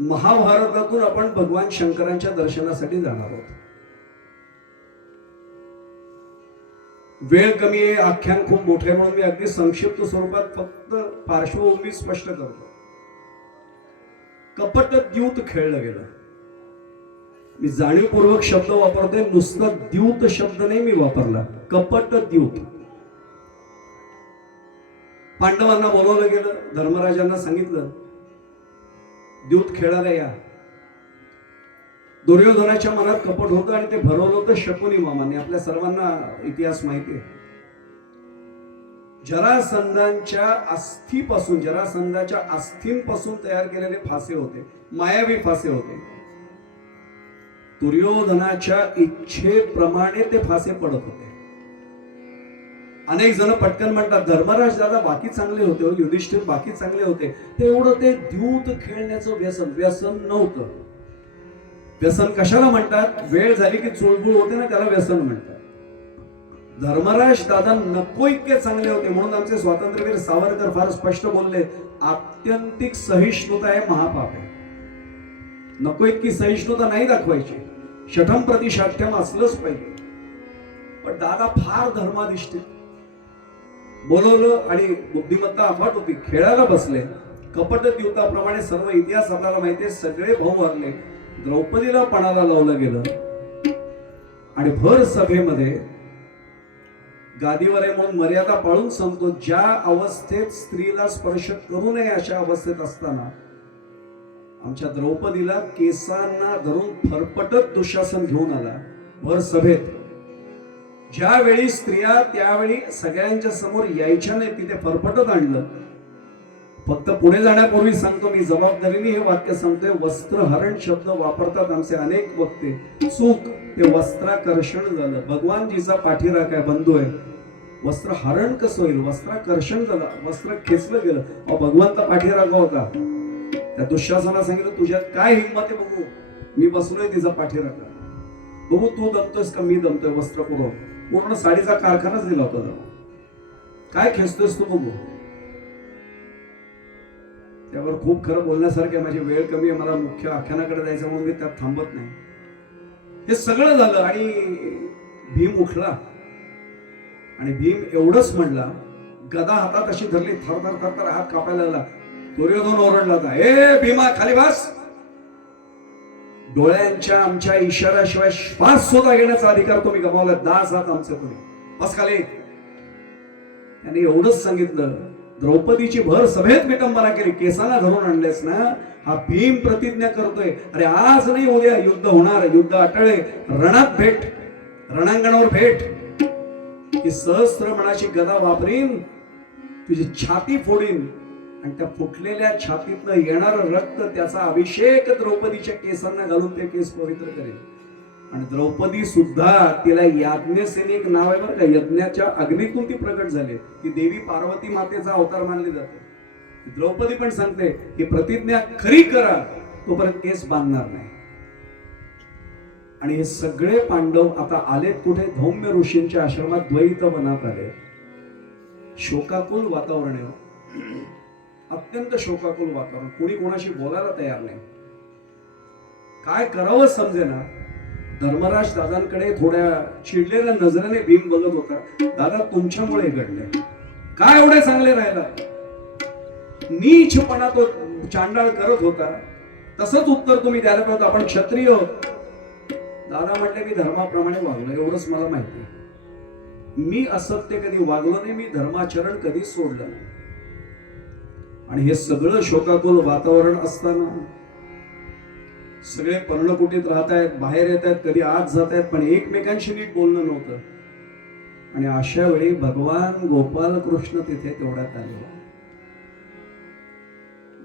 महाभारतातून आपण भगवान शंकरांच्या दर्शनासाठी जाणार आहोत. वेळ कमी आहे, आख्यान खूप मोठे आहे, म्हणून मी अगदी संक्षिप्त स्वरूपात फक्त पार्श्वभूमी स्पष्ट करतो. कपट द्यूत खेळलं गेलं. मी जाणीवपूर्वक शब्द वापरतोय, नुसता द्यूत शब्द नाही मी वापरला, कपट द्यूत. पांडवांना बोलवलं गेलं, धर्मराजांना सांगितलं द्यूत खेळायला या. दुर्योधनाच्या मनात कपट होतं आणि ते भरवलं होतं शकुनी मामाने. आपल्या सर्वांना इतिहास माहिती आहे. जरासंधांच्या अस्थींपासून तयार केलेले फासे होते, मायावी फासे होते. दुर्योधनाच्या इच्छेप्रमाणे ते फासे पडत होते. अनेक जण पटकन म्हणतात धर्मराज दादा बाकी चांगले होते, युधिष्ठिर बाकी चांगले होते, ते एवढं ते द्यूत खेळण्याचं व्यसन नव्हतं. व्यसन कशाला म्हणतात? वेळ झाली की चुळबुळ होते ना, त्याला व्यसन म्हणतात. धर्मराज दादा नको इतके चांगले होते, म्हणून आमचे स्वातंत्र्यवीर सावरकर फार स्पष्ट बोलले, आत्यंतिक सहिष्णुता हे महापाप आहे. नको इतकी सहिष्णुता नाही दाखवायची, शठम प्रति शाठ्यम असलंच पाहिजे. पण दादा फार धर्माधिष्ठित. बोलवलं आणि बुद्धिमत्ता अफाट होती, खेळायला बसले. कपट द्यूताप्रमाणे सर्व इतिहास आपल्याला माहिती आहे, सगळे भाऊ वारले. द्रौपदीला पणाला लावलं गेलं आणि भर सभेमध्ये गादीवर आहे म्हणून मर्यादा पाळून सांगतो, ज्या अवस्थेत स्त्रीला स्पर्श करू नये अशा अवस्थेत असताना आमच्या द्रौपदीला केसांना धरून फरफटत दुःशासन घेऊन आला भर सभेत. ज्यावेळी स्त्रिया त्यावेळी सगळ्यांच्या समोर यायच्या नाही, तिथे फरफटत आणलं. फक्त पुढे जाण्यापूर्वी सांगतो, मी जबाबदारीने हे वाक्य सांगतोय, वस्त्रहरण शब्द वापरतात आमचे अनेक वक्ते, चूक. ते वस्त्राकर्षण झालं. भगवानजीचा पाठीराख आहे, बंधू आहे. वस्त्रहरण कसं होईल? वस्त्राकर्षण झालं, वस्त्र खेचलं गेलं. भगवंत पाठीराख होता. त्या दुःशासनाला सांगितलं, तुझ्यात काय हिंमत आहे बघू, मी बसलोय तिचा पाठीराख, बघू तू दमतोयस का मी दमतोय. वस्त्र पूर्ण साडीचा कारखानाच दिला होता. काय खेचतोयस तू बघू. त्यावर खूप खरं बोलण्यासारखे, माझी वेळ कमी आहे, मला मुख्य आख्यानाकडे जायचं म्हणून मी त्यात थांबत नाही. हे सगळं झालं आणि भीम उठला आणि भीम एवढंच म्हणला, गदा हातात अशी धरली, थरथर थरथर हात कापायला लागला. दुर्योधन ओरडला होता, ए भीमा खाली बस. डोळ्यांच्या आमच्या इशाऱ्याशिवाय श्वास सुद्धा घेण्याचा अधिकार तुम्ही गमावला, दास आहात आमचे तुम्ही, बस खाली. त्याने एवढंच सांगितलं. द्रौपदीची भर सभेत विटंबना केली, केसाला धरून आणलेस ना. हा भीम प्रतिज्ञा करतोय, अरे आज नाही उद्या युद्ध होणार, युद्ध अटळे, रणात भेट, रणांगणावर भेट. की सहस्त्र मनाची गदा वापरीन, तुझी छाती फोडीन आणि त्या फुटलेल्या छातीतनं येणार रक्त, त्याचा अभिषेक द्रौपदीच्या केसांना घालून ते केस पवित्र करेल. आणि द्रौपदी सुद्धा, तिला याज्ञसेनिक नाव आहे बरं का, यज्ञाच्या अग्नीतून ती प्रकट झाली. ती देवी पार्वती मातेचा अवतार मानली जाते. द्रौपदी पण सांगते की प्रतिज्ञा खरी करा, तोपर्यंत केस बांधणार नाही. आणि हे सगळे पांडव आता आलेत कुठे? धौम्य ऋषींच्या आश्रमात, द्वैत वनात आले. शोकाकुल वातावरण आहे, अत्यंत शोकाकुल वातावरण. कोणी कोणाशी बोलायला तयार नाही, काय करावं समजेना. धर्मराज दादांकडे थोड्या चिडलेल्या नजरेने भीम बघत होता. दादा तुमच्यामुळे घडले, काय एवढे चांगले राहिला? नीचपणा तो चांडाळ करत होता, तसंच उत्तर तुम्ही द्यायला पाहिजे, आपण क्षत्रिय आहोत. दादा म्हटले, मी धर्माप्रमाणे वागलो, एवढंच मला माहिती. मी असत्य कधी वागलो नाही, मी धर्माचरण कधी सोडलं नाही. आणि हे सगळं शोकाकुल वातावरण असताना सगळे पर्णकुटीत राहत आहेत, बाहेर येत आहेत, कधी आत जात आहेत, पण एकमेकांशी नीट बोलणं नव्हतं. आणि अशा वेळी भगवान गोपाल कृष्ण तिथे तेवढ्यात आले.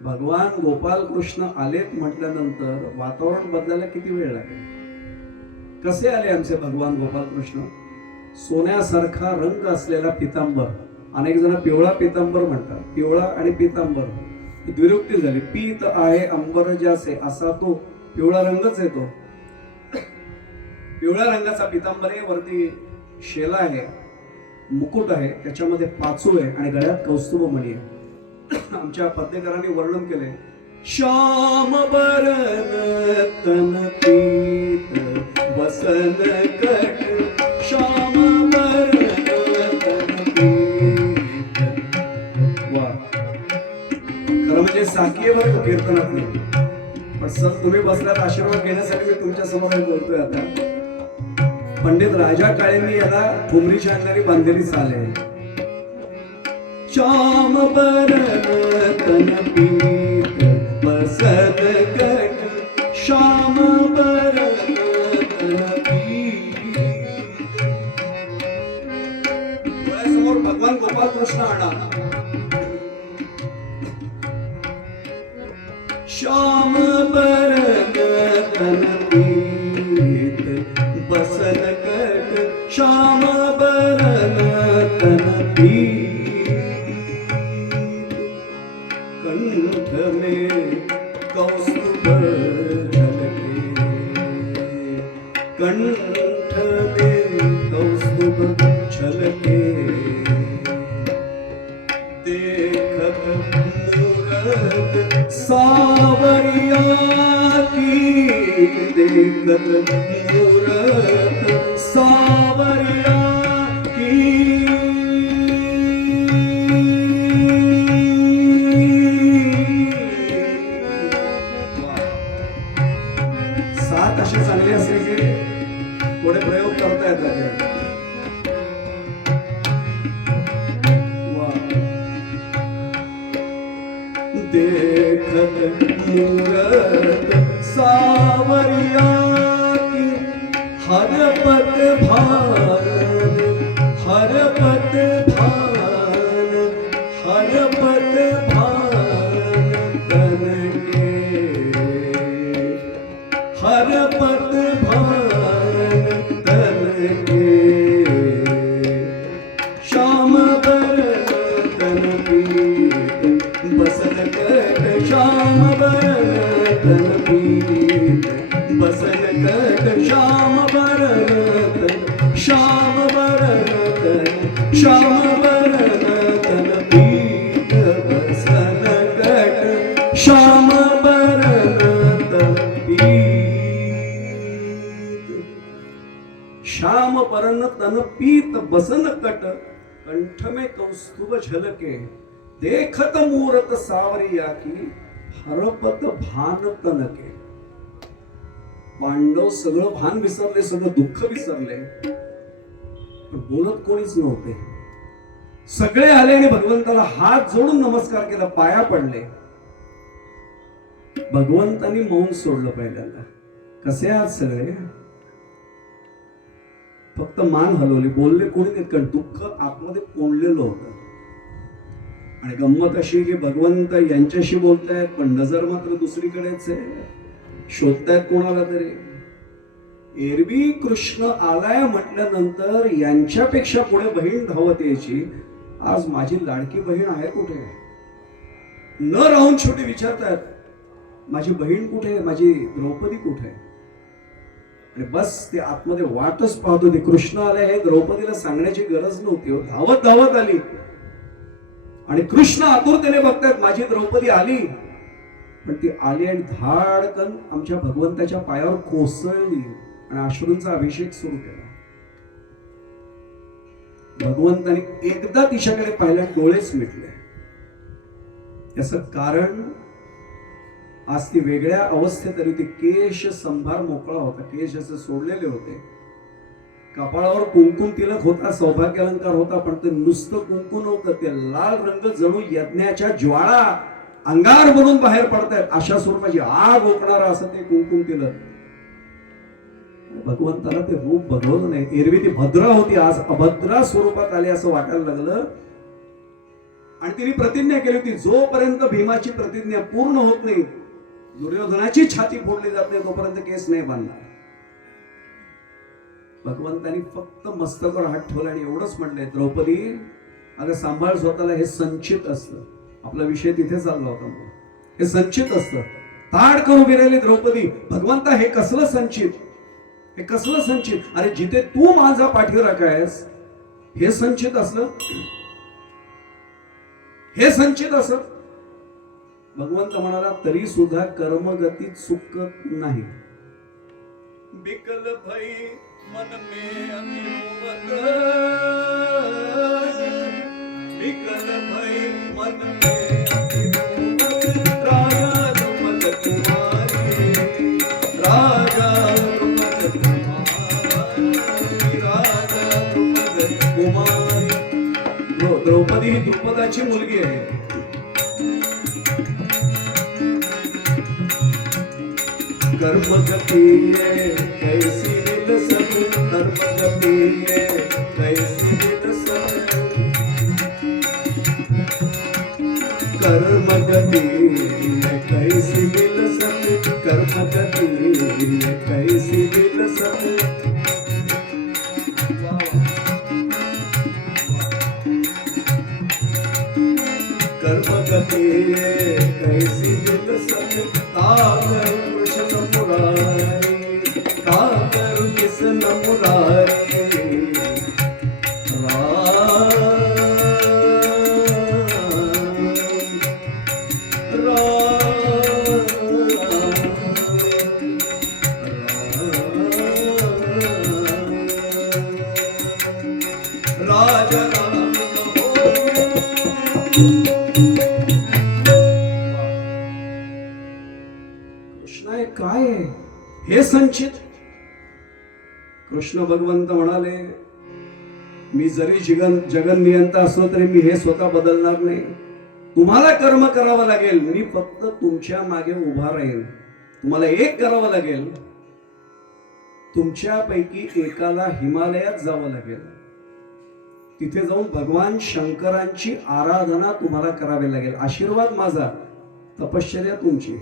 भगवान गोपाल कृष्ण आलेत म्हटल्यानंतर वातावरण बदलायला किती वेळ लागेल? कसे आले आमचे भगवान गोपाल कृष्ण? सोन्यासारखा रंग असलेला पितांबर, अनेक जण पिवळा पितांबर म्हणतात. पिवळा आणि पितांबर द्विरुक्ती झाली. पीत आहे अंबर ज्यासे, असा तो पिवळा रंगच येतो. पिवळ्या रंगाचा पितांबर आहे, वरती शेला आहे, मुकुट आहे, त्याच्यामध्ये पाचू आहे आणि गळ्यात कौस्तुभ मणी आहे. आमच्या पद्यकारांनी वर्णन केले, श्याम बरन तन पीत वसन कट, श्याम बरन तन पीत. वा, खरं म्हणजे साकी बरं का कीर्तनात नाही, पण सर तुम्ही बसल्यात आशीर्वाद घेण्यासाठी मी तुमच्या समोर बोलतोय. आता पंडित राजा काळेंनी याला ठुमरीची आणणारी बांधलेली चाल आहे. श्याम बरन तन पीत बसन कट, श्याम बरन तन पीत. डोळ्यासमोर भगवान गोपाल कृष्ण आणा. श्याम बरन तन पीत बसन कट, श्याम बरन तन पीत. कंठ में कौस्तुभ झलके, कंठ में कौस्तुभ झलके. देखत मूरत सावरिया की, देखत मूरत सावरिया की. सात असे चांगले असले की थोडे प्रयोग करता येतात. देखत मूरत सावरिया की, हर पत भान, हर पत भान, हर पत भान तन के, हर पत भान तन के. श्याम बरन तन पीत बसन कट, श्याम बरन तन पीत बसन कट, श्याम बरन तन, श्याम बरन तन, श्याम बरन तन पीत बसन कट, श्याम बरन तन पीत. श्याम बरन तन पीत बसन कट, कंठ में कौस्तुभ झलके. देखत मूरत सावरिया की, हरपत भान तनके. पांडव सगळं भान विसरले, सगळं दुःख विसरले, पण बोलत कोणीच नव्हते. सगळे आले आणि भगवंताला हात जोडून नमस्कार केला, पाया पडले. भगवंतानी मौन सोडलं पहिल्यांदा. कसे आहात सगळे? फक्त मान हलवली, बोलले कोणी नाही, कारण दुःख आतमध्ये कोंडलेलं होतं. आणि गंमत अशी की भगवंत यांच्याशी बोलतायत, पण नजर मात्र दुसरीकडेच आहे, शोधतायत कोणाला तरी. एरवी कृष्ण आलाय म्हटल्यानंतर यांच्यापेक्षा पुढे बहीण धावत यायची. आज माझी लाडकी बहीण आहे कुठे? न राहून छोटी विचारतात, माझी बहीण कुठे, माझी द्रौपदी कुठे? आणि बस ते आतमध्ये वाटच पाहत होते. कृष्ण आले हे द्रौपदीला सांगण्याची गरज नव्हती, धावत धावत आली. आणि कृष्ण आतुरतेने बघतायत, माझी द्रौपदी आली. पण ती आली आणि धाडकन आमच्या भगवंताच्या पायावर कोसळली आणि अश्रूंचा अभिषेक सुरू केला. भगवंताने एकदा तिच्याकडे पाहिल्या, डोळेच मिटले. याचं कारण आज ती वेगळ्या अवस्थेत आली होती. केश संभार मोकळा होता, केश असे सोडलेले होते, कपाळावर कुंकुम तिलक होता, सौभाग्य अलंकार होता, पण ते नुसतं कुंकुम नव्हतं, ते लाल रंग जणू यज्ञाच्या ज्वाळा अंगार बनून बाहेर पडतायत, अशा स्वरूपाची आग ओकणारा असं ते कुंकुम तिलक. भगवंताला ते रूप बदलवलं नाही. एरवी ती भद्रा होती, आज अभद्रा स्वरूपात आली असं वाटायला लागलं. आणि तिने प्रतिज्ञा केली होती, जोपर्यंत भीमाची प्रतिज्ञा पूर्ण होत नाही, दुर्योधनाची छाती फोडली जात नाही, तोपर्यंत केस नाही बांधणार. भगवंतानी फक्त मस्तकावर हात ठेवला आणि एवढंच म्हणलंय, द्रौपदी अगं सांभाळ स्वतःला, हे संचित असतं. आपला विषय तिथे चालला होता, हे संचित असतं. ताड करून उभी राहिली द्रौपदी. भगवंता हे कसलं संचित, हे कसलं संचित? अरे जिथे तू माझा पाठीराखा आहेस, हे संचित असलं, हे संचित असत. भगवंत म्हणाला तरी सुद्धा कर्मगतीत चुकत नाही. बिकल भई मन में अतिरोवत, बिकल भई मन में अतिरोवत, राजा द्रुपद कुमारी, राजा द्रुपद कुमारी, राजा द्रुपद कुमारी. द्रौपदी ही द्रुपदाची मुलगी आहे. कर्मगती कैसी विलसन, कर्मगती कैसी विलसन, कर्मगती कैसी विलसन, कर्मगती कैसी विलसन. कर्मगती कैसी विलसन, तागर कृष्ण मुरारी, तागर कृष्ण मुरारी. राजा राम कृष्ण काय आहे हे संचित. कृष्ण भगवंत म्हणाले मी जरी जगन नियंता असलो तरी मी हे स्वतः बदलणार नाही. तुम्हाला कर्म करावं लागेल, मी फक्त तुमच्या मागे उभा राहील. तुम्हाला एक करावं लागेल, तुमच्यापैकी एकाला हिमालयात जावं लागेल. तिथे जाऊन भगवान शंकरांची आराधना तुम्हाला करावी लागेल. आशीर्वाद माझा, तपश्चर्या तुमची.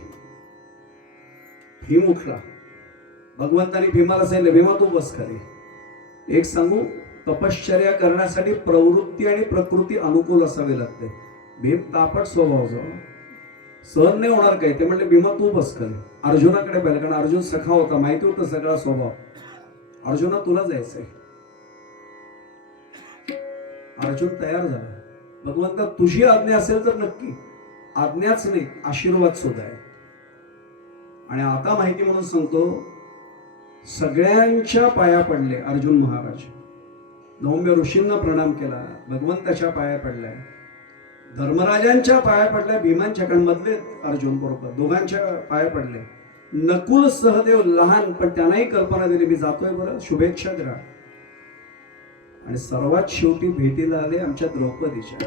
भीम उठला. भगवंतानी भीमाला सांगितलं भीमा तू बस खाली. एक सांगू, तपश्चर्या करण्यासाठी प्रवृत्ती आणि प्रकृती अनुकूल असावी लागते. भीम तापट स्वभावचा, सहन नाही होणार काय. ते म्हणले भीमा तू बस खाली. अर्जुनाकडे पाहिलं, कारण अर्जुन सखा होता, माहिती होतं सगळा स्वभाव. अर्जुना तुला जायचंय. अर्जुन तयार झाला. भगवंता तुझी आज्ञा असेल तर नक्की. आज्ञाच नाही, आशीर्वाद सुद्धा आहे. आणि आता माहिती म्हणून सांगतो, सगळ्यांच्या पाया पडले अर्जुन महाराज. नवम्य ऋषींना प्रणाम केला, भगवंताच्या पाया पडल्या, धर्मराजांच्या पाया पडल्या, भीमांच्या मधले अर्जुन बरोबर दोघांच्या पाया पडले. नकुल सहदेव लहान, पण त्यांनाही कल्पना दिली मी जातोय बरं, शुभेच्छा द्या. आणि सर्वात शेवटी भेटीला आले आमच्या द्रौपदीच्या.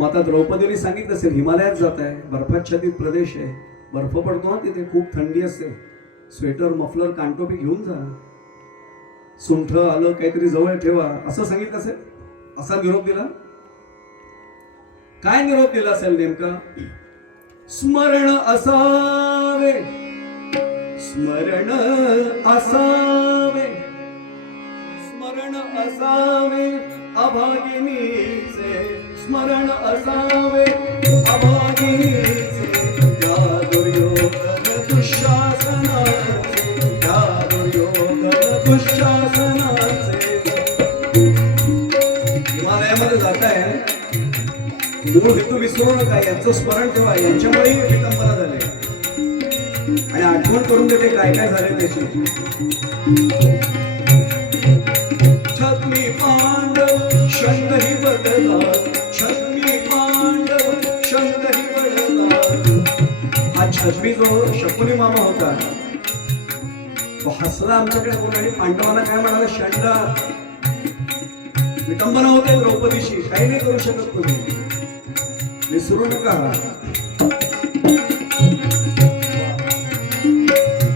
मग आता द्रौपदीने सांगितलं असेल हिमालयात जात आहे, बर्फाच्छादित प्रदेश आहे, बर्फ पडतो ना तिथे, खूप थंडी असते, स्वेटर मफलर कानटोपी घेऊन जा, सुंठ आलं काहीतरी जवळ ठेवा, असं सांगितलं असेल. असा निरोप दिला. काय निरोप दिला असेल नेमका? स्मरण असावे, स्मरण असावे, स्मरण असावे अभागिनीचे, स्मरण असावे अभागिनीचे, त्या दुर्योधन दुःशासनाचे, त्या दुर्योधन दुःशासनाचे. हिमालयामध्ये जाताय, मूळ हेतू विसरू नका, यांचं स्मरण ठेवा. यांच्यामुळे विटंबना झाले. आणि आठवण करून देते काय काय झाले त्याची. छत्री पांडव शंकरी बदला, छत्री पांडव शंकरी बदला. हा छत्री जो शकुनी मामा होता तो हसला आमच्याकडे बोल, आणि पांडवांना काय म्हणाला? शंडा. विटंबना होते द्रौपदीशी, काही नाही करू शकत तुम्ही, विसरू नका.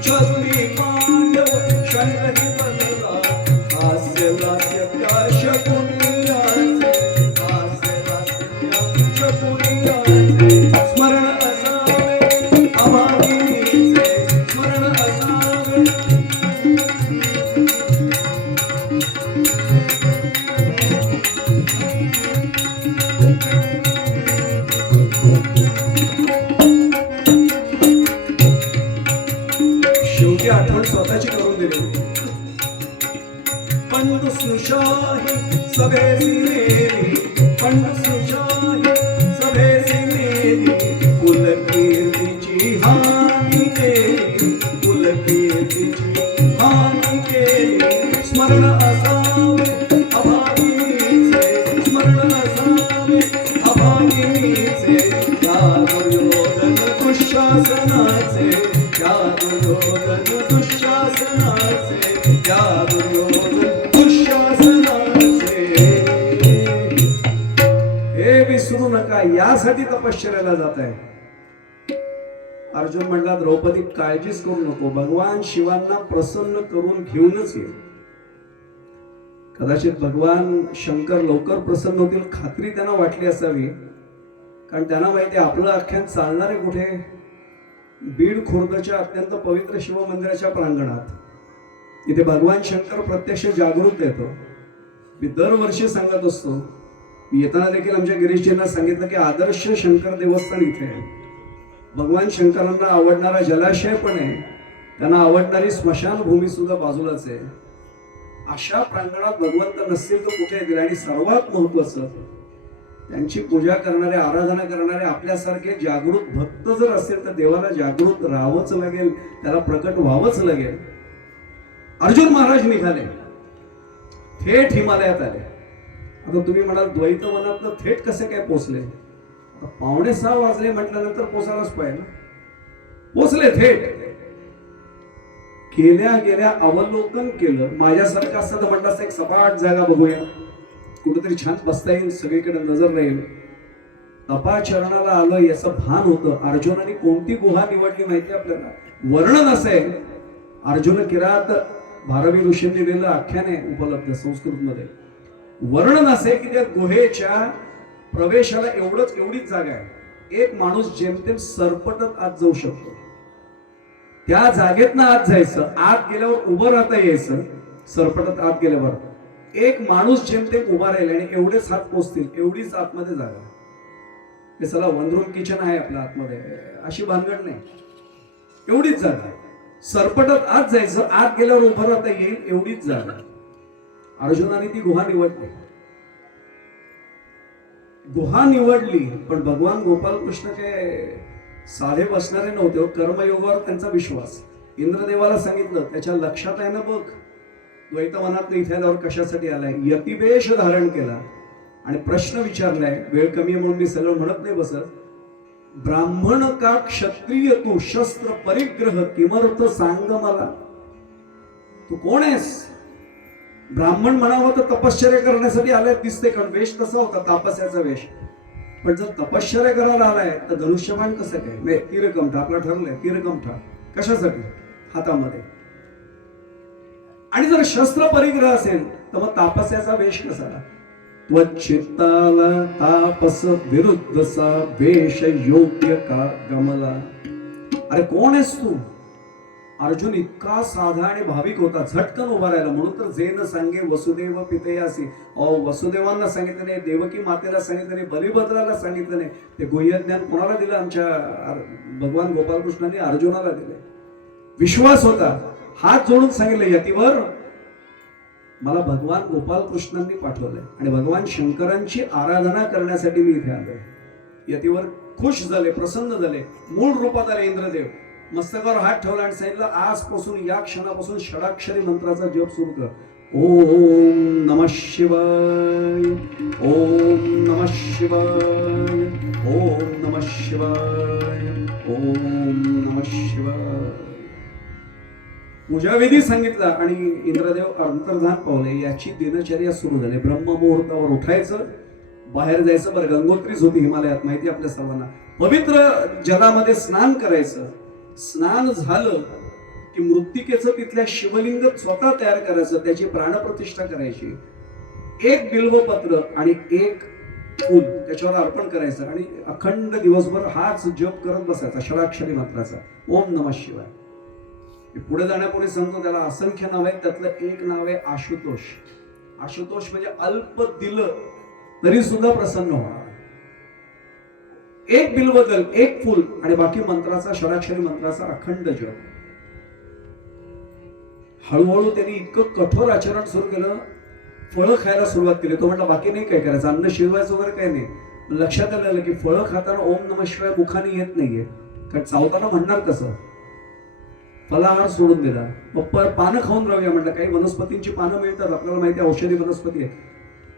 छत्री पांडव शंकरी बदला, हास्य लास्य त्या शकुनियाचे, हास्य लास्य त्या शकुनियाचे. स्मरण असावे अभागिनीचे, स्मरण असावे. शेवटी आठवण स्वतःची करून दिली. पंडुसुशाही सभेसी नेली, पंडुसुशाही सभेसी नेली, दुःशासनाचे, त्या दुर्योधन दुःशासनाचे, त्या दुर्योधन दुःशासनाचे. हे विसरू नका, यासाठी तपश्चर्याला जात आहे. अर्जुन म्हणला, द्रौपदी काळजीच करू नको, भगवान शिवांना प्रसन्न करून घेऊनच ये. कदाचित भगवान शंकर लवकर प्रसन्न होतील खात्री त्यांना वाटली असावी, कारण त्यांना माहिती आपलं आख्यान चालणारे कुठे, बीड खुर्दच्या अत्यंत पवित्र शिवमंदिराच्या प्रांगणात. इथे भगवान शंकर प्रत्यक्ष जागृत येतो. मी दरवर्षी सांगत असतो, मी येताना देखील आमच्या गिरीशजींना सांगितलं की आदर्श शंकर देवस्थान इथे आहे. भगवान शंकरांना आवडणारा जलाशय पण आहे, त्यांना आवडणारी स्मशानभूमी सुद्धा बाजूलाच आहे. अशा प्रांगणात भगवंत नसतील तर कुठे येतील. आणि सर्वात महत्वाचं, त्यांची पूजा करणारे, आराधना करणारे आपल्यासारखे जागृत भक्त जर असेल तर देवाला जागृत राहावंच लागेल, त्याला प्रकट व्हावंच लागेल. अर्जुन महाराज निघाले, थेट हिमालयात आले. आता तुम्ही म्हणाल द्वैतवनातनं थेट कसे काय पोचले? 5:45 वाजले म्हटल्यानंतर पोचायलाच पाहिजे. पोचले थेट. गेल्या गेल्या अवलोकन केलं. माझ्यासारखं असतं तर म्हटलं असतं एक सपाट जागा बघूया, कुठेतरी छान बसता येईल, सगळीकडे नजर राहील. तपाचरणाला आलं याचं भान होतं. अर्जुनाने कोणती गुहा निवडली माहिती आपल्याला? वर्णन असेल अर्जुन किरात भारवी ऋषींनी दिलेलं आख्यान आहे उपलब्ध संस्कृत मध्ये. वर्णन असे की त्या गुहेच्या प्रवेशाला एवढीच जागा आहे. एक माणूस जेमतेम सरपटत आत जाऊ शकतो. त्या जागेतनं आत जायचं, आत गेल्यावर उभं राहता यायचं. सरपटत आत गेल्यावर एक माणूस जेमतेम उभा राहील आणि एवढेच हात पोचतील, एवढीच आतमध्ये जागा. हे चला वन रूम किचन आहे आपल्या आतमध्ये, अशी भानगड नाही, एवढीच जागा. सरपटत आत जायचं, आत गेल्यावर उभं राहता येईल, एवढीच जागा. अर्जुनाने ती गुहा निवडली. गुहा निवडली, पण भगवान गोपाल कृष्ण काय साधे बसणारे नव्हते. कर्मयोगावर त्यांचा विश्वास. इंद्रदेवाला सांगितलं, त्याच्या लक्षात आहे ना बघ, द्वैतवनात इथे आल्यावर कशासाठी आलाय. यतिवेश धारण केला आणि प्रश्न विचारलाय. वेळ कमी आहे म्हणून मी सगळं म्हणत नाही बसत. ब्राह्मण का क्षत्रिय तू, शस्त्र परिग्रह किमर्थ सांग मला. तू कोण आहेस? ब्राह्मण म्हणावं तर तपश्चर्या करण्यासाठी आलाय दिसते, कारण वेश कसा होता, तापस्याचा वेश. पण जर तपश्चर्या करायला आलाय तर धनुष्यबाण कसं काय? तीरकमठा आपला ठरलंय, तीरकमठा कशासाठी? हातामध्ये. आणि जर शस्त्र परिग्रह असेल तर मग तापस्याचा वेश कसा? त्वचित्ताला तापस विरुद्धसा वेश योग्य का गमला. अरे कोण आहेस तू? अर्जुन इतका साधा आणि भाविक होता, झटकन उभा राहिला. म्हणून तर जेन सांगे वसुदेव पितयासी. वसुदेवांना सांगितलं नाही, देवकी मातेला सांगितलं नाही, बलिभद्राला सांगितलं नाही. ते गुह्य ज्ञान कोणाला दिलं? आमच्या भगवान गोपालकृष्णांनी अर्जुनाला दिले. विश्वास होता. हात जोडून सांगितलं, यतीवर मला भगवान गोपालकृष्णांनी पाठवलंय आणि भगवान शंकरांची आराधना करण्यासाठी मी इथे आलोय. यतीवर खुश झाले, प्रसन्न झाले. मूळ रूपात आले इंद्रदेव. मस्तकावर हात ठेवला आणि सांगितलं, आजपासून या क्षणापासून षडाक्षरी मंत्राचा जप सुरू कर. ओम नमः शिवाय, ओम नमः शिवाय, ओम नमः शिवाय, ओम नमः शिवाय. पूजाविधी सांगितला आणि इंद्रदेव अंतर्धान पावले. याची दिनचर्या सुरू झाली. ब्रह्ममुहूर्तावर उठायचं, बाहेर जायचं. बरं, गंगोत्रीच होती हिमालयात, माहिती आपल्या सर्वांना. पवित्र जलामध्ये स्नान करायचं. स्नान झालं की मृत्तिकेचं तिथल्या शिवलिंग स्वतः तयार करायचं, त्याची प्राणप्रतिष्ठा करायची. एक बिल्वपत्र आणि एक फूल त्याच्यावर अर्पण करायचं आणि अखंड दिवसभर हाच जप करत बसायचा षडाक्षरी मंत्राचा, ओम नमः शिवाय. पुढे जाण्यापूर्वी सांगतो, त्याला असंख्य नाव आहेत. त्यातलं एक नाव आहे आशुतोष. आशुतोष म्हणजे अल्प दिलं तरी सुद्धा प्रसन्न होणार. एक बिल्वदल, एक फुल आणि बाकी मंत्राचा, षडाक्षरी मंत्राचा अखंड जप. हळूहळू त्यांनी इतकं कठोर आचरण सुरू केलं, फळं खायला सुरुवात केली. तो म्हटला बाकी नाही काय करायचं, अन्न शिजवायचं वगैरे काही नाही. लक्षात आलं की फळं खाताना ओम नमः शिवाय मुखाने येत नाहीये, कारण चावताना म्हणणार कसं. फलाहार सोडून दिला. मग पानं खाऊन राहूया म्हटलं. काही वनस्पतींची पानं मिळतात आपल्याला माहिती, औषधी वनस्पती आहे,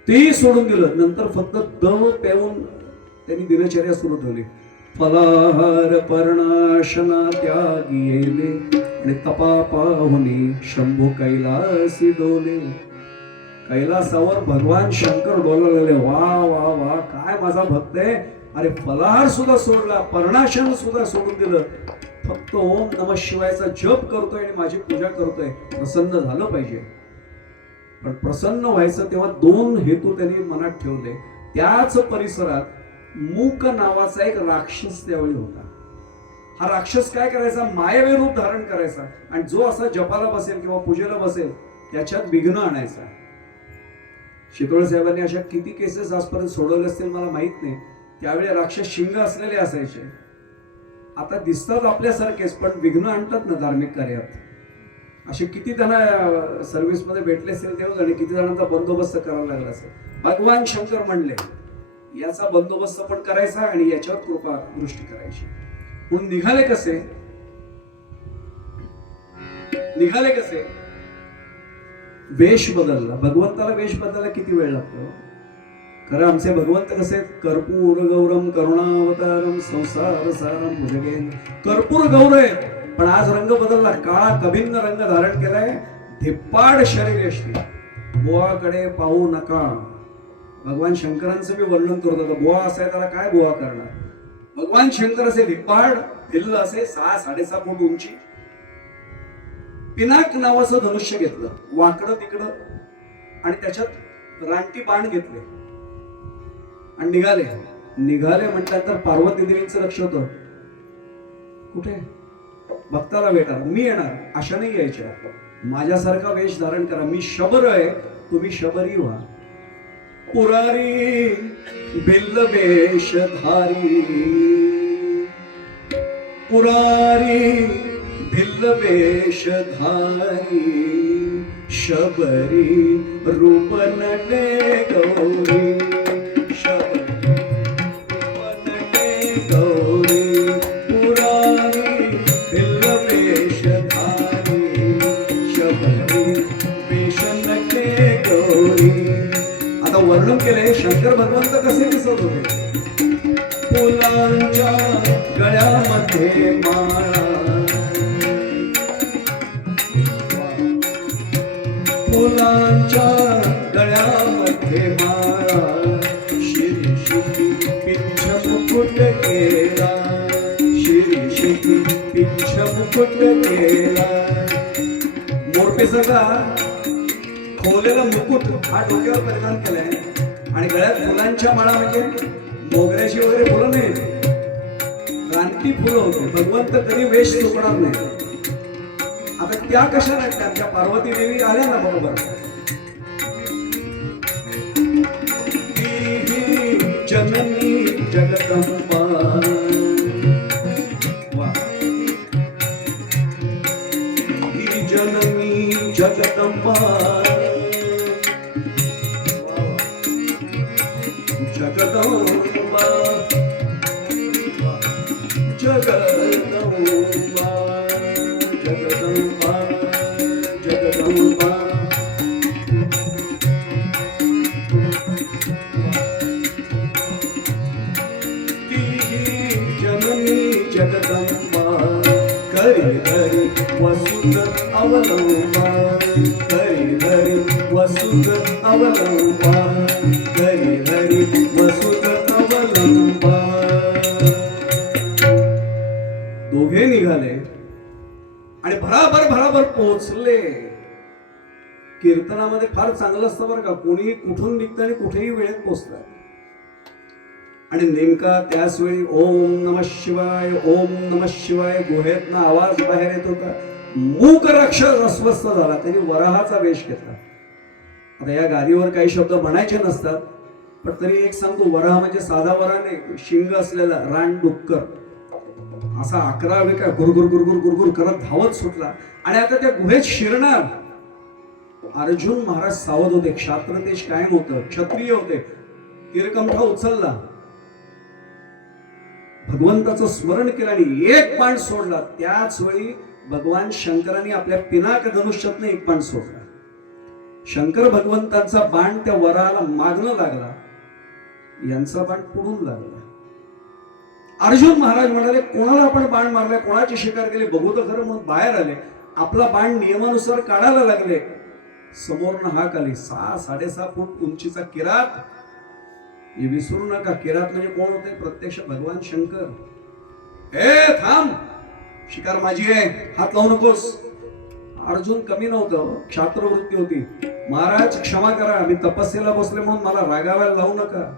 तेही सोडून दिलं. नंतर फक्त दव पेऊन त्यांनी दिनचर्या सुरू ठेवली. फलाहार पर्णाशना त्यागी येले आणि तपा पाहुनी शंभू कैलासी डोले. कैलासावर भगवान शंकर डोललेले. वा वा वा, काय माझा भक्त आहे. अरे फलाहार सुद्धा सोडला, पर्णाशन सुद्धा सोडून दिलं, फक्त ओम नमः शिवायचा जप करतोय आणि माझी पूजा करतोय. प्रसन्न झालं पाहिजे. पण प्रसन्न व्हायचं तेव्हा दोन हेतू त्यांनी मनात ठेवले. त्याच परिसरात मूक नावाचा एक राक्षस त्यावेळी होता. हा राक्षस काय करायचा, मायावी रूप धारण करायचा आणि जो असा जपाला बसेल किंवा पूजेला बसेल त्याच्यात विघ्न आणायचा. शितोळे साहेबांनी अशा किती केसेस आजपर्यंत सोडवले असतील मला माहित नाही. त्यावेळी राक्षस शिंग असलेले असायचे. आता दिसतात आपल्यासारखेच, पण विघ्न आणतात ना धार्मिक कार्यात. असे किती त्यांना सर्व्हिसमध्ये भेटले असतील तेव्हा, आणि किती जणांचा बंदोबस्त करावा लागला असेल. भगवान शंकर म्हणले याचा बंदोबस्त पण करायचा आणि याच्यावर कृपा दृष्टी करायची. म्हणून निघाले कसे, वेश बदलला. भगवंताला वेश बदलायला किती वेळ लागतो. खरं आमचे भगवंत कसे, कर्पूर गौरम करुणावतारम संसार सारम भुजगेन. कर्पूर गौर आहे, पण आज रंग बदलला, काळा कभिन्न रंग धारण केलाय. धिप्पाड शरीर यष्टी, बुवाकडे पाहू नका. भगवान शंकरांचं मी वर्णन करत होतो. बुवा असाय त्याला काय बुवा करणार. भगवान शंकर असे धिप्पाड, भिल्ल असे 6-6.5 फूट उंची, पिनाक नावाचं धनुष्य घेतलं, वाकडं तिकडं, आणि त्याच्यात रानटी बाण घेतले आणि निघाले म्हटल्यानंतर पार्वती देवींचं लक्ष होतं. कुठे भक्ताला भेटणार, मी येणार अशा नाही यायच्या. माझ्यासारखा वेश धारण करा. मी शबर आहे, तुम्ही शबरी व्हा. पुरारी भिल्ल वेशधारी, पुरारी भिल्ल वेशधारी, शबरी रूप नटे गौरी, शबरी रूप नटे गौरी. पुरारी भिल्ल वेशधारी, शबरी वेश नटे गौरी. आता वर्णन केले शंकर भगवंत कसे दिसत होते. फुलांच्या गळ्यामध्ये माळा, फुलांच्या गळ्यामध्ये माळा, शिरीषी पिंछ मुकुट केला, शिरीषी पिंछ मुकुट केला. मोरपीसाचा खोवलेला मुकुट हा डोक्यावर परिधान केलाय आणि गळ्यात फुलांच्या माळा. म्हणजे मोगऱ्याची वगैरे फुलं नाही, रानटी फुलं होती. भगवंत कधी वेश चुकणार नाही. आता त्या कशा लागतात, त्या पार्वती देवी आल्या ना बरोबर. जननी जगदंबा, जननी जगदंबा, जगदंबा, जगदंबा, जगदंबा, जगदंबा. जननी जगदंबा, करी धरी वसुध अवलंबा, करी धरी वसुध अवलंबा, करी धरी वसुध अवलंबा. दोघे निघाले आणि भराभर पोहोचले. कीर्तनामध्ये फार चांगलं असतं बरं का, कोणी कुठून निघतं आणि कुठेही वेळेत पोहोचतात. आणि नेमका त्याच वेळी ओम नमः शिवाय, ओम नमः शिवाय गुहेतनं आवाज बाहेर येत होता. मूक राक्षस अस्वस्थ झाला, त्यांनी वराहाचा वेश घेतला. आता या गादीवर काही शब्द म्हणायचे नसतात, पण तरी एक सांगतो, वराह म्हणजे साधा वराह नाही, शिंग असलेला रान डुक्कर. असा 11 वेळा गुरगुर गुरगुर गुरगुर करत धावत सुटला आणि आता त्या गुहेत शिरणार. अर्जुन महाराज सावध होते, क्षात्रतेज कायम होतं, क्षत्रिय होते. तीरकंठा उचलला, भगवंताचं स्मरण केलं आणि एक बाण सोडला. त्याच वेळी भगवान शंकरांनी आपल्या पिनाक धनुष्यातनं एक बाण सोडला. शंकर भगवंतांचा बाण त्या वराला मागणं लागला, यांचा बाण पुढून लागला. अर्जुन महाराज म्हणाले कोणाला आपण बाण मारलाय, कोणाची शिकार केली बघू तर खरं. मग बाहेर आले, आपला बाण नियमानुसार काढायला लागले. समोरनं हाक आली, 6-6.5 फूट उंचीचा किरात. हे विसरू नका, किरात म्हणजे कोण होते? प्रत्यक्ष भगवान शंकर. ए थांब, शिकार माझी आहे, हात लावू नकोस. अर्जुन कमी नव्हतं, क्षात्रवृत्ती होती. महाराज क्षमा करा, मी तपस्येला बसले म्हणून मला रागावायला लावू नका.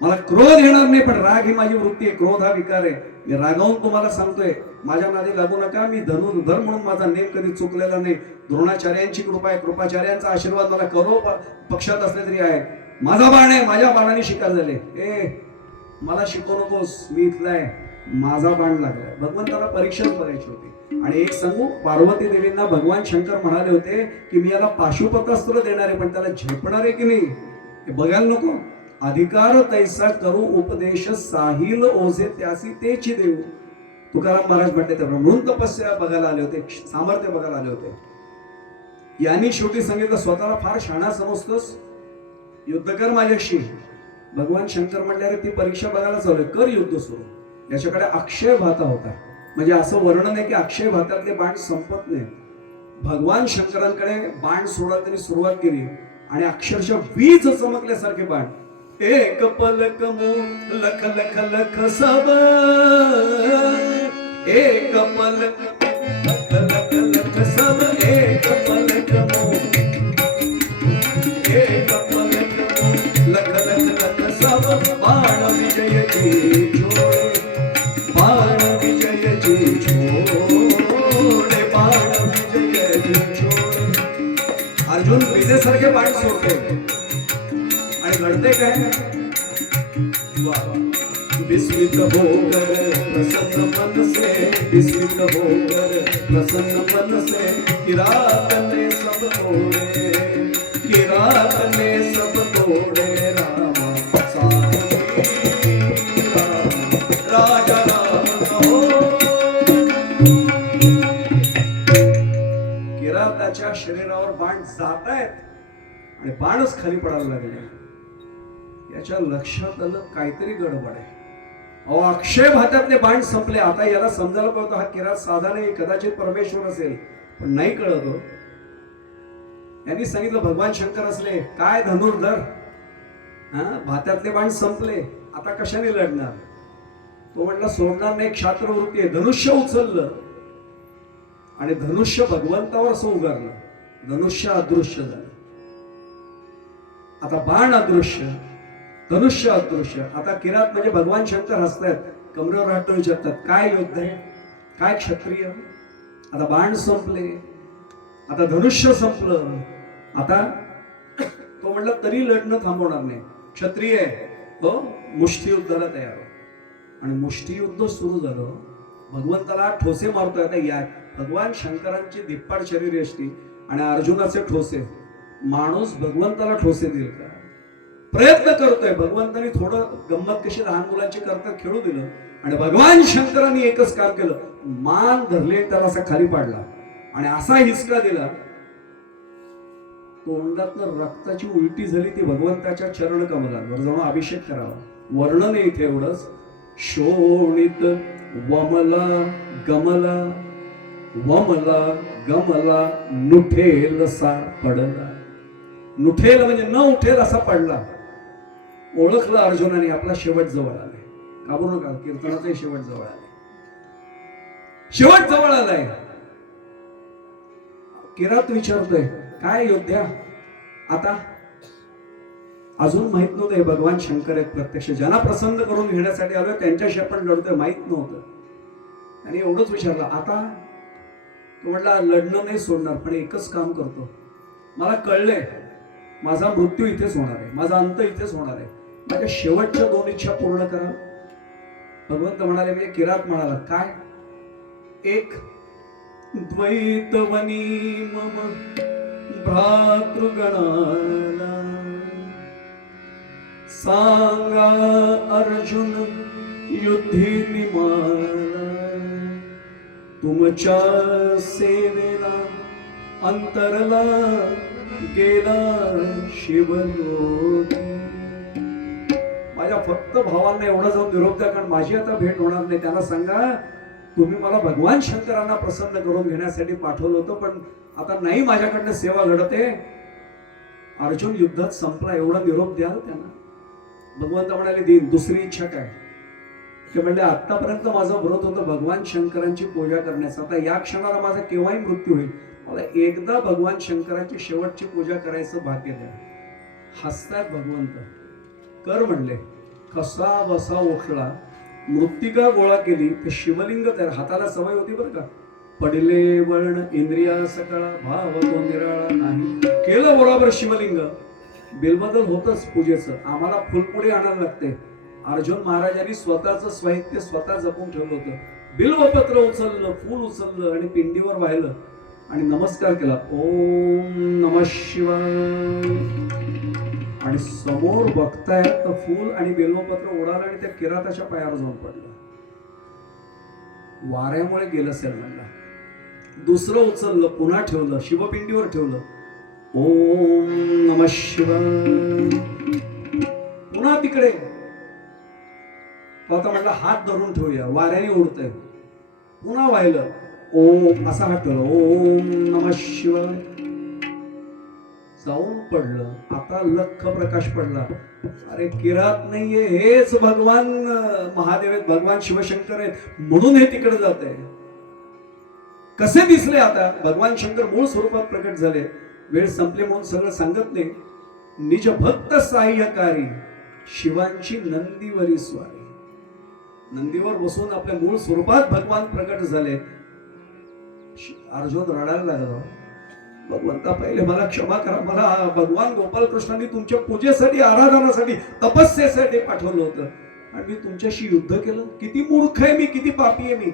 मला क्रोध येणार नाही, पण राग ही माझी वृत्ती आहे, क्रोध हा विकार आहे. मी रागावून तुम्हाला सांगतोय, माझ्या नादी लागू नका. मी धनुर्धर म्हणून माझा नेम कधी चुकलेला नाही. द्रोणाचार्यांची कृपा आहे, कृपाचार्यांचा आशीर्वाद मला करो पक्षात असले तरी आहे. माझा बाण आहे, माझ्या बाणाने शिकार झाले. ए मला शिकवू नकोस, मी इथला आहे, माझा बाण लागलाय. भगवंताला परीक्षाच बघायची होती. आणि एक सांगू, पार्वती देवींना भगवान शंकर म्हणाले होते की मी याला पाशुपतास्त्र देणार आहे, पण त्याला झेपणार आहे की नाही हे बघायला नको. अधिकार तैसा करू उपदेश, साहिल ओझे त्यासी तेची देऊ. तुकाराम महाराज म्हणते त्या म्हणून तपस्या बघायला आले होते, सामर्थ्य बघायला आले होते. यांनी शेवटी सांगितलं स्वतःला फार शहाणा समजतोस, युद्ध कर माझ्याशी. भगवान शंकर म्हणले ती परीक्षा बघायला चालू, कर युद्ध सुरू. याच्याकडे अक्षय भाता होता, म्हणजे असं वर्णन आहे की अक्षय भातातले बाण संपत नाही. भगवान शंकरांकडे बाण सोडायला त्यांनी सुरुवात केली आणि अक्षरशः वीज चमकल्यासारखे बाण. एक पलक मुंह लख लख लख सब, एक पलक लख लख लख सब, एक पलक मुंह, एक पलक मुंह लख लख लख सब. बाण विजय की जोड़े, बाण विजय की जोड़े, बाण विजय की जोड़े. अर्जुन विजेसारखे बाण सोडते आणि घडते काय? विस्मित होकर प्रसन्न मन से, विस्मित होकर प्रसन्न मन से, किरात ने सब तोड़े, किरात ने सब तोड़े. रामा साथी राम, राजा राम कहो. किराताच्या शरीरावर बाण जात आहेत आणि बाणच खाली पडायला लागले. याच्या लक्षात आलं काहीतरी गडबड आहे. अहो अक्षय भातातले बाण संपले. आता याला समजायला पाहिजे हा किरात साधा नाही, कदाचित परमेश्वर असेल, पण नाही कळत हो. यांनी सांगितलं भगवान शंकर असले काय धनुर्धर, भात्यातले बाण संपले, आता कशाने लढणार? तो म्हटला सोडणार नाही, क्षात्रवृत्ती आहे. धनुष्य उचललं आणि धनुष्य भगवंतावर असं उगारलं. धनुष्य अदृश्य झालं. आता बाण अदृश्य, धनुष्य अदृश्य. आता किरात म्हणजे भगवान शंकर हसतायत, कमरेवर हात विचारतात काय युद्ध आहे, काय क्षत्रिय. आता बाण संपले, आता धनुष्य संपलं. आता तो म्हटलं तरी लढणं थांबवणार नाही, क्षत्रिय आहे तो, मुष्टियुद्धाला तयार हो. आणि मुष्टियुद्ध सुरू झालं. भगवंताला ठोसे मारतोय. आता या भगवान शंकरांची दिप्पाड शरीर असती आणि अर्जुनाचे ठोसे. माणूस भगवंताला ठोसे देईल का? प्रयत्न करतोय. भगवंतानी थोडं गंमत कशी लहान मुलांची करतात खेळू दिलं आणि भगवान शंकरांनी एकच काम केलं, मान धरले त्याला असा खाली पाडला आणि असा हिसका दिला, तोंडातनं रक्ताची उलटी झाली. ती भगवंताच्या चरण कमलांवर जाऊन अभिषेक करावा. वर्णन आहे इथे एवढंच, शोणित वमला गमला, वमला गमला नुठेल सा पडला. नुठेल म्हणजे न उठेल असा पडला. ओळखलं अर्जुनाने, आपला शेवट जवळ आलाय. घाबरू नका, कीर्तनाचाही शेवट जवळ आलाय, शेवट जवळ आलाय. किरात विचारतोय काय योद्ध्या आता? अजून माहित नव्हतं हे भगवान शंकर आहेत प्रत्यक्ष, ज्यांना प्रसन्न करून घेण्यासाठी आलोय त्यांच्याशी आपण लढतोय, माहित नव्हतं. आणि एवढंच विचारलं आता? तो म्हटला लढणं नाही सोडणार, पण एकच काम करतो, मला कळलंय माझा मृत्यू इथेच होणार आहे, माझा अंत इथेच होणार आहे, माझ्या शेवटच्या 2 इच्छा पूर्ण करा. भगवंत म्हणाले, म्हणजे किरात म्हणाला काय? एक द्वैतवनी मम भ्रातृगणाला, सांगा अर्जुन युद्धी निमाला, तुमच्या सेवेला अंतरला गेला शिवलोकी. माझ्या माझ्या फक्त भावांना एवढं जाऊन निरोप द्या, कारण माझी आता भेट होणार नाही. त्यांना सांगा तुम्ही मला भगवान शंकरांना प्रसन्न करून घेण्यासाठी पाठवलं होतं, पण आता नाही माझ्याकडनं सेवा घडते. अर्जुन युद्धात संपला, एवढा निरोप द्या त्यांना. भगवंत म्हणाले देईन. दुसरी इच्छा काय? ते म्हणले आतापर्यंत माझं व्रत होतं भगवान शंकरांची पूजा करण्याचं, आता या क्षणाला माझा केव्हाही मृत्यू होईल, मला एकदा भगवान शंकरांची शेवटची पूजा करायचं भाग्य द्या. हसतात भगवंत. कर म्हणले. कसा बसा उठला, मृत्तिका गोळा केली, ते शिवलिंग तयार. हाताला सवय होती बरं का. पडले वर्ण इंद्रिया सकळा, भाव तो निराळा नाही. केलं बरोबर शिवलिंग. बिलबदल होतच पूजेचं. आम्हाला फुलपुडी आणायला लागते. अर्जुन महाराजांनी स्वतःचं साहित्य स्वतः जपून ठेवलं होतं. बिल्वपत्र उचललं, फूल उचललं आणि पिंडीवर वाहिलं आणि नमस्कार केला. ओम नमः शिवाय. आणि समोर बघतायत तर फूल आणि बिल्वपत्र उडालं आणि त्या किराताच्या पायावर जाऊन पडलं. वाऱ्यामुळे गेलं असेल म्हणला. दुसरं उचललं, पुन्हा ठेवलं, शिवपिंडीवर ठेवलं. ओम नमः शिवाय. पुन्हा तिकडे. आता म्हणलं हात धरून ठेवूया, वाऱ्याने उडतंय. पुन्हा वाहिलं. ओम असा हात ठेवला. ओम नमः शिवाय. जाऊन पडलं. आता लख प्रकाश पडला. अरे किरात नाहीये, हेच भगवान महादेव आहेत, भगवान शिवशंकर आहेत, म्हणून हे तिकडे जात आहे. कसे दिसले आता? भगवान शंकर मूळ स्वरूपात प्रकट झाले. वेळ संपली म्हणून सगळं सांगत नाही. निज भक्त सहाय्यकारी, शिवांची नंदीवरी स्वारी. नंदीवर बसून आपल्या मूळ स्वरूपात भगवान प्रकट झाले. अर्जुन रडायला लागला. भगवंता पहिले मला क्षमा करा, मला भगवान गोपालकृष्णांनी तुमच्या पूजेसाठी, आराधनासाठी, तपस्येसाठी पाठवलं होतं आणि मी तुमच्याशी युद्ध केलं. किती मूर्ख आहे मी, किती पापी आहे मी.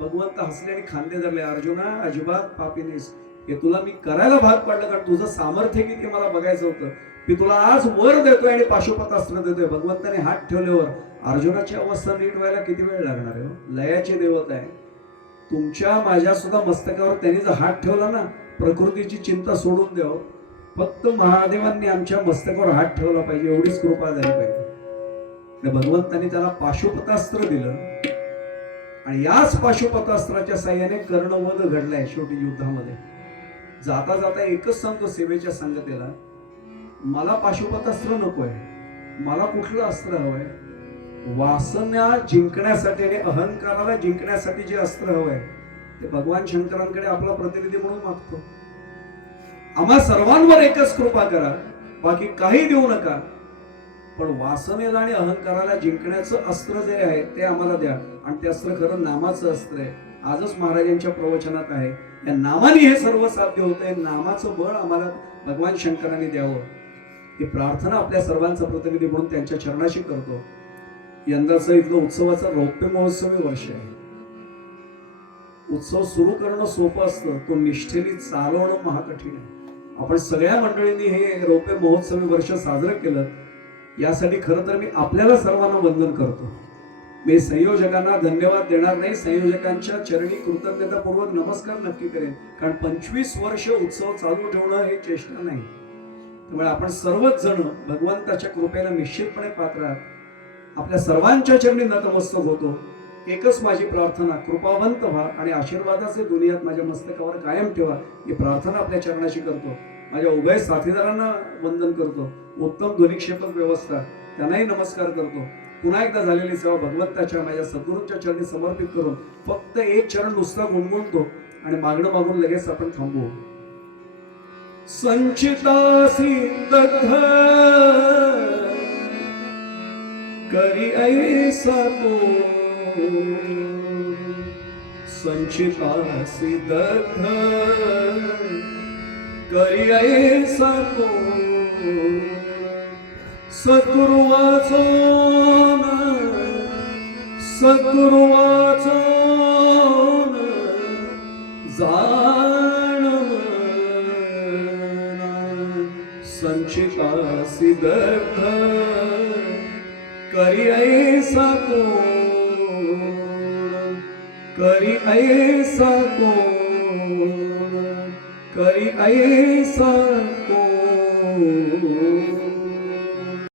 भगवंत हसले आणि खांदे धरले. अर्जुना अजिबात पापी नाहीस. हे तुला मी करायला भाग पाडलं, कारण तुझं सामर्थ्य किती मला बघायचं होतं. मी तुला आज वर देतोय आणि पाशुपतास्त्र देतोय. भगवंताने हात ठेवल्यावर अर्जुनाची अवस्था नीट व्हायला किती वेळ लागणार आहे? लयाचे देवत आहे. तुमच्या माझ्या सुद्धा मस्तकावर त्यांनी जर हात ठेवला ना, प्रकृतीची चिंता सोडून द्याव. फक्त महादेवांनी आमच्या मस्तकावर हात ठेवला पाहिजे, एवढीच कृपा झाली पाहिजे. भगवंतांनी त्याला पाशुपतास्त्र दिलं आणि याच पाशुपतास्त्राच्या साह्याने कर्णवध घडलाय शेवटी युद्धामध्ये. जाता जाता एकच सांगतो सेवेच्या संगतीला, मला पाशुपतास्त्र नकोय. मला कुठलं अस्त्र हवंय? वासना जिंकण्यासाठी आणि अहंकाराला जिंकण्यासाठी जे अस्त्र हवंय ते भगवान शंकरांकडे आपला प्रतिनिधी म्हणून मागतो. आम्हा सर्वांवर एकच कृपा करा, बाकी काही देऊ नका, पण वासनेला आणि अहंकाराला जिंकण्याचं अस्त्र जे आहे ते आम्हाला द्या. आणि ते अस्त्र खरं नामाचं अस्त्र आहे. आजच महाराजांच्या प्रवचनात आहे, या नामाने हे सर्व साध्य होतंय. नामाचं बळ आम्हाला भगवान शंकरांनी द्यावं, ही प्रार्थना आपल्या सर्वांचा प्रतिनिधी म्हणून त्यांच्या चरणाशी करतो. यंदाचा इथलं उत्सवाचा रौप्य महोत्सवी वर्ष आहे. उत्सव सुरू करणं सोपं असतं, तो निष्ठेने चालवणं महाकठीण आहे. आपण सगळ्या मंडळींनी हे रौप्य महोत्सवी वर्ष साजरं केलं, यासाठी खरं तर मी आपल्याला सर्वांना वंदन करतो. मी संयोजकांना धन्यवाद देणार नाही, संयोजकांच्या चरणी कृतज्ञतापूर्वक नमस्कार नक्की करेन, कारण 25 वर्ष उत्सव चालू ठेवणं हे चेष्टा नाही. त्यामुळे आपण सर्वच जण भगवंताच्या कृपेला निश्चितपणे पात्र आहात. आपल्या सर्वांच्या चरणी नतमस्तक होतो. एकच माझी प्रार्थना, कृपावंत व्हा आणि आशीर्वादाचे दुनियात माझ्या मस्तकावर कायम ठेवा, ही प्रार्थना आपल्या चरणाशी करतो. माझ्या उभय साथीदारांना वंदन करतो. उत्तम ध्वनिक्षेपक व्यवस्था त्यांनाही नमस्कार करतो. पुन्हा एकदा झालेली सेवा भगवंताच्या माझ्या सद्गुरूंच्या चरणी समर्पित करून फक्त एक चरण नुसता गुणगुणतो आणि मागणं मागून लगेच आपण थांबू. संचितासी दग्ध करी ऐसा तो, संचितासी दग्ध करी ऐसा तो, सद्गुरु वाचून सद्गुरु वाचून जाण संचितासी दग्ध करी ऐसा कोण, करी ऐसा कोण, करी ऐसा कोण.